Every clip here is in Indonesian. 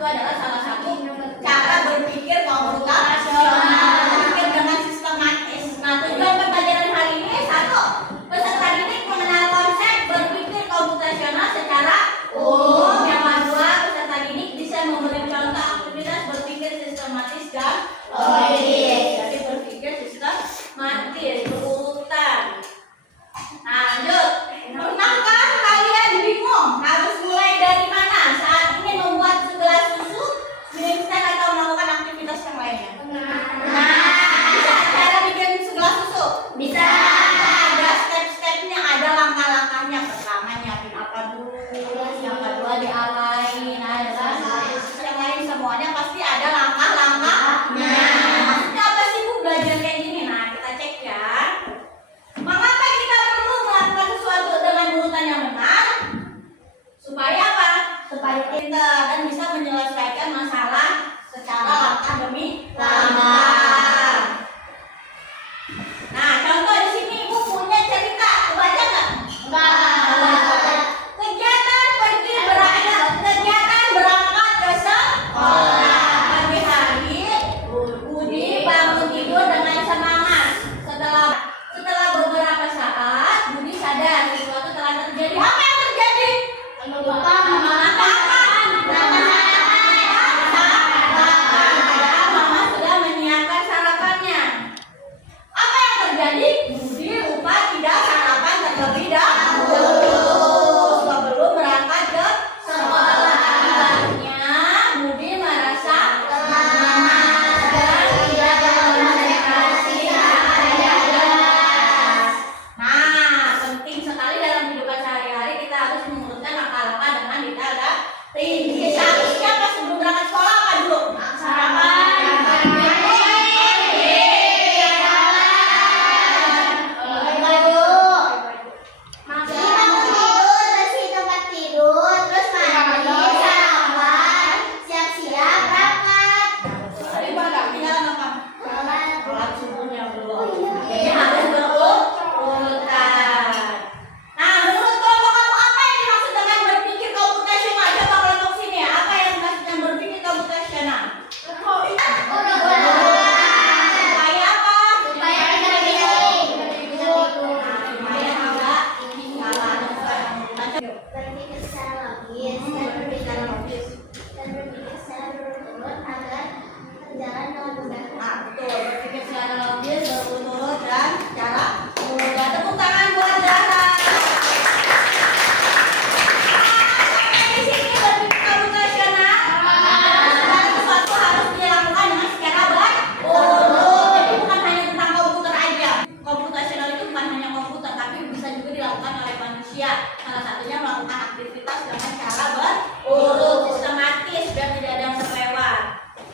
itu adalah salah satu cara berpikir komputasional, berpikir dengan sistematis. Nah, tujuan pembelajaran hari ini satu, peserta didik mengenal konsep berpikir komputasional secara umum. Yang kedua, peserta didik bisa memberi contoh aktivitas berpikir sistematis dan logis. Jadi berpikir sistematis berurutan. Nah, lanjut. Pernahkah kalian bingung harus mulai dari mana saat ingin membuat segelas susu, minum teh atau melakukan aktivitas yang lainnya? Nah, bisa cara bikin segelas susu? Bisa. Ada step-stepnya, ada langkah-langkahnya. Pertama nyiapin apa dulu, yang kedua dialain, ada yang lain, semuanya pasti ada langkah-langkahnya. Maksudnya apa sih Bu belajar kayak gini? Nah, kita cek ya. Mengapa kita perlu melakukan sesuatu dengan urutan yang benar? Supaya apa? Supaya kita dan bisa menyelesaikan masalah secara langkah demi langkah. Nah, contoh di sini Ibu punya cerita, baca nggak? Kegiatan berangkat ke sekolah. Pagi hari, Budi bangun tidur dengan semangat. Setelah beberapa saat, Budi sadar sesuatu telah terjadi. Apa yang terjadi? Lupa memakan. Padahal Mama sudah menyiapkan sarapannya. Apa yang terjadi? Budi lupa tidak sarapan terlebih dahulu sebelum berangkat ke sekolah. Akibatnya Budi merasa lemas dan tidak berkonsentrasi pada kelas. Nah, penting sekali dalam kehidupan sehari-hari kita harus mengurutkan langkah-langkah dengan detail dan rinci. Seharusnya pas sebelum berangkat sekolah apa dulu? Sarapan. Salah satunya melakukan aktivitas dengan cara berurut sistematis dan tidak ada yang terlewat.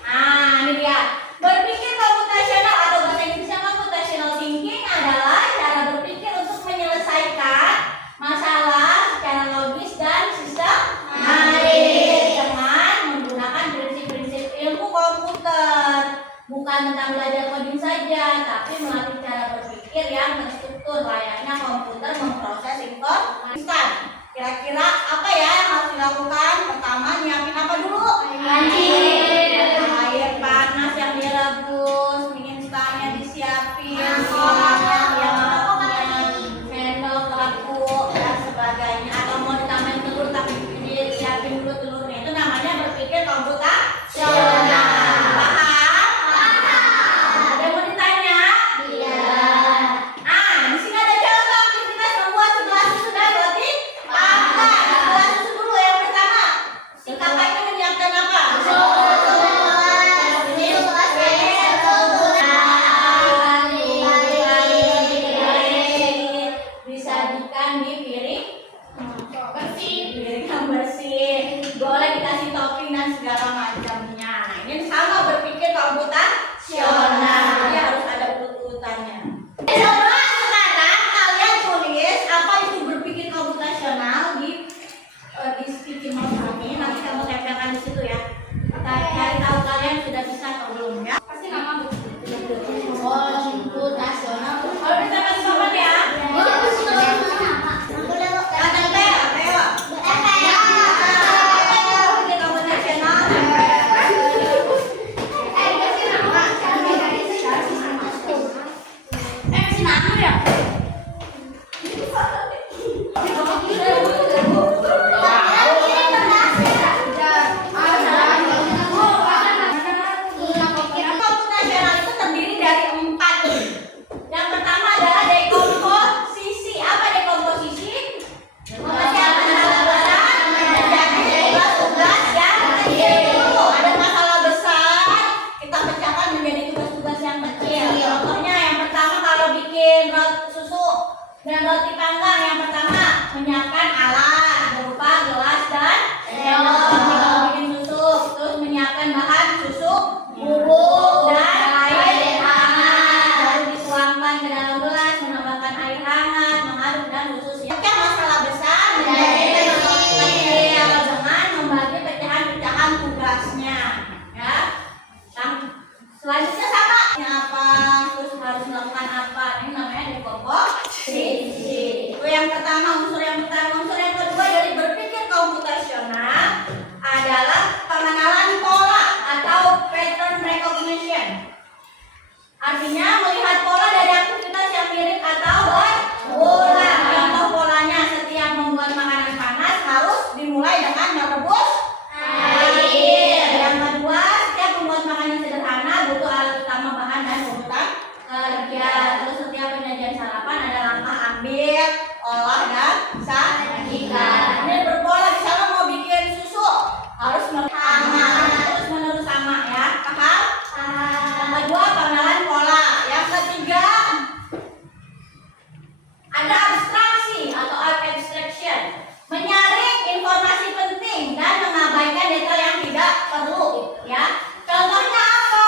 Nah, ini dia. Berpikir komputasional atau bahasa Inggrisnya computational thinking adalah cara berpikir untuk menyelesaikan masalah secara logis dan sistematis dengan menggunakan prinsip-prinsip ilmu komputer. Bukan tentang belajar coding saja, tapi melatih cara berpikir yang terstruktur layaknya komputer memproses informasi. Kira-kira apa ya yang harus dilakukan? Pertama, nyiapin apa dulu? Air panas yang direbus, mie instannya disiapin, sendok, lampu dan sebagainya. Atau mau ditambahin telur tapi disiapin dulu telurnya. Itu namanya berpikir komputasional. Kakak itu menyiapkan apa? Artinya melihat pola dari aktivitas yang mirip atau berulang. Contoh polanya, setiap membuat makanan panas harus dimulai dengan merebus air. Yang kedua, setiap membuat makanan sederhana butuh alat utama, bahan dan urutan kerja. Terus setiap penyajian sarapan ada langkah ambil, olah dan sajikan. Ini berpola, misalnya mau bikin susu harus terus menerus sama ya, paham? Yang kedua, pengenalan pola. Yang ketiga, ada abstraksi atau abstraction, menyaring informasi penting dan mengabaikan detail yang tidak perlu ya. Contohnya apa?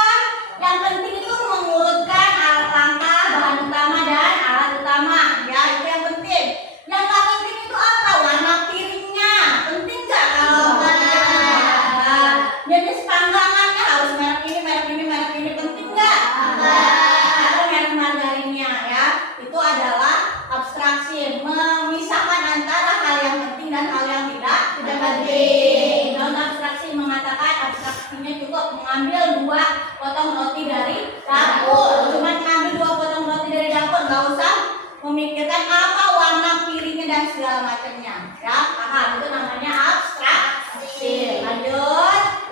Yang penting itu mengurutkan langkah, bahan utama dan alat utama ya, itu yang penting. Yang nggak penting itu apa? Warna piringnya penting nggak? Kalau jenis panggangannya harus merek ini, merek ini, merek ini, penting nggak? Atau merek margarinnya ya. Itu adalah abstraksi, memisahkan antara hal yang penting dan hal yang tidak penting. Dalam abstraksi mengatakan abstraksinya cukup mengambil 2 potong roti dari dapur. Cuma mengambil 2 potong roti dari dapur, nggak usah memikirkan apa warna piringnya dan segala macamnya ya, paham? Itu namanya abstraksi. Lanjut,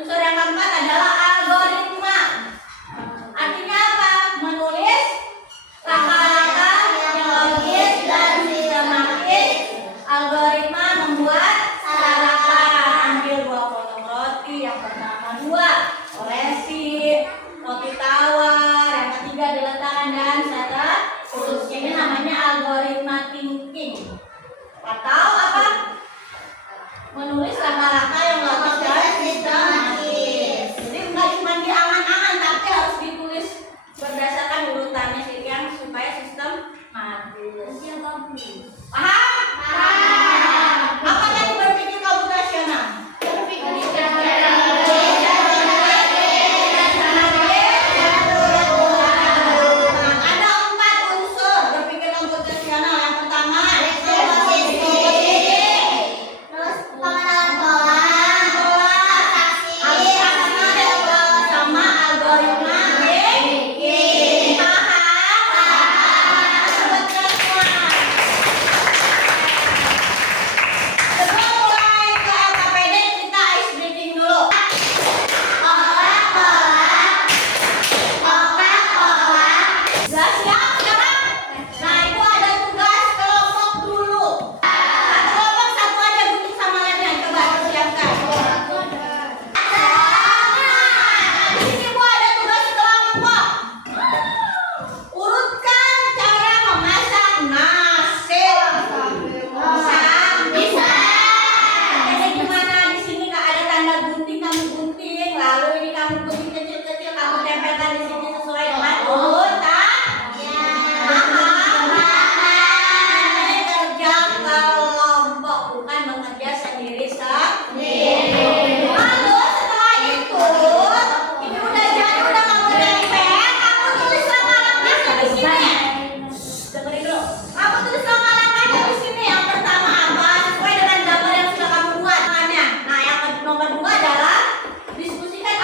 unsur yang keempat adalah algoritma. Artinya apa? Menulis langkah-langkah yang logis dan sistematis. Algoritma membuat sarapan. Ambil 2 potong roti, yang pertama 2 olesi, roti tawar, yang ketiga diletakkan dan seterusnya. Ini namanya algoritma thinking atau apa? Menulis langkah-langkah yang logis dan sistematis. Jadi nggak cuma diangan-angan, tapi harus ditulis berdasarkan urutannya sih, yang supaya sistematis. Paham? Apa tadi berpikir komputasional? Ada 4 unsur berpikir komputasional. Yang pertama, terus pengenalan pola, abstraksi, sama algoritma thinking. Paham? Sebutkan semua. Sebelum mulai ke LKPD, kita ice breaking dulu. Sudah siap sekarang? Nah, itu ada tugas kelompok dulu. Satu kelompok satu aja bunyi sama lainnya. Coba siapkan. Di sini Bu ada tugas kelompok. Urutkan cara memasak nasi. Bisa. Jadi gimana di sini nggak ada tanda gunting, kamu gunting, lalu ini kamu gunting kecil-kecil, kamu tempelkan di sini sesuai dengan urutan. Ini kerja kelompok, bukan bekerja sendiri-sendiri. Lalu setelah itu, ini udah jadi, udah kamu dari PR, kamu tulis langkah-langkahnya di sini. Dengerin dulu. Kamu tulis langkah-langkahnya di sini. Yang pertama apa? Sesuai dengan gambar yang sudah kamu buat. Nah, yang nomor 2 adalah diskusikan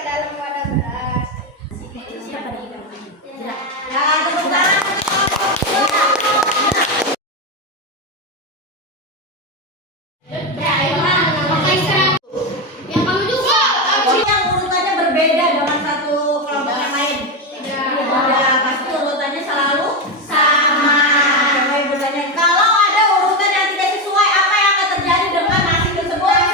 ke dalam wadah beras. Siapa nih? Ya, tepuk tangan. Yang kamu juga. Yang urutannya berbeda dengan satu kelompok yang lain. Ya, pasti urutannya selalu sama. Coba ibu tanya, kalau ada urutan yang tidak sesuai, apa yang akan terjadi dengan nasi tersebut?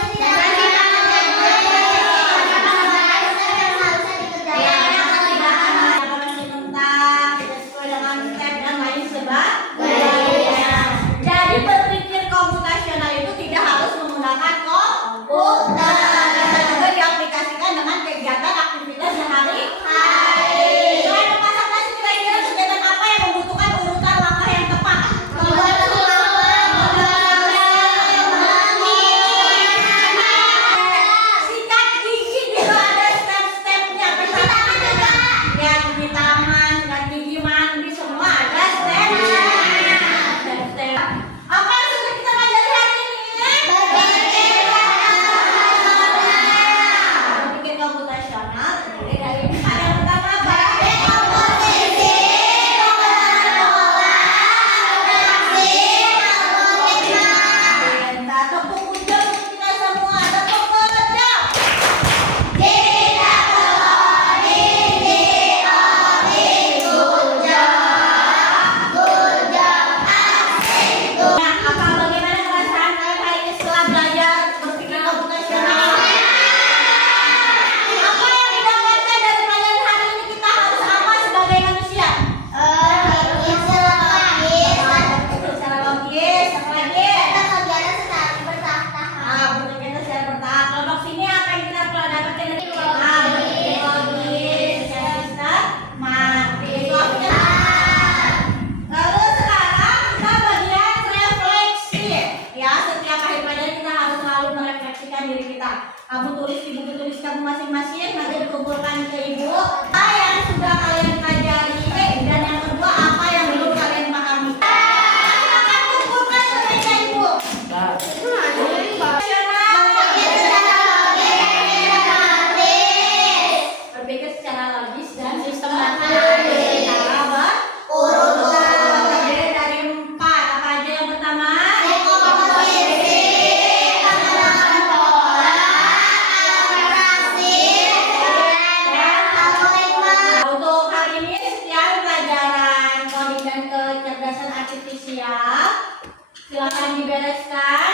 Jadi berpikir komputasional itu tidak harus menggunakan komputer. Bisa juga diaplikasikan dengan kegiatan aktivitas sehari-hari. Selain memasak nasi, kira-kira kegiatan apa yang membutuhkan urutan langkah yang tepat? Sikat gigi juga ada step-stepnya. Ya, cuci tangan, sikat gigi, mandi, semua ada stepnya. Step-step. Apa yang sudah kita pelajari hari ini? Berpikir komputasional terdiri dari empat. Yang pertama apa? Kita tepuk ujung untuk kita semua. Tepuk ujung. Nah, bagaimana perasaan kalian hari ini setelah belajar berpikir komputasional? Apa yang didapatkan dari pelajaran hari ini? Kita harus apa sebagai manusia? Secara logis, apa lagi? Berpikir secara bertahap. Kelompok sini apa yang kita dapatkan dari berpikir logis, secara sistematis. Lalu sekarang kita bagian refleksi. Ya, setiap hari pelajaran kita harus selalu merefleksikan diri kita. Kamu tulis di buku tulis kamu masing-masing, nanti dikumpulkan ke ibu. Apa yang sudah kalian pelajari dan yang kedua apa yang belum kalian pahami. Akan kumpulkan ke meja ibu. Berpikir secara logis dan sistematis. Cara berurutan. Terdiri dari empat. Apa aja yang pertama? Untuk hari ini setiap pelajaran coding dan kecerdasan artifisial silakan dibereskan.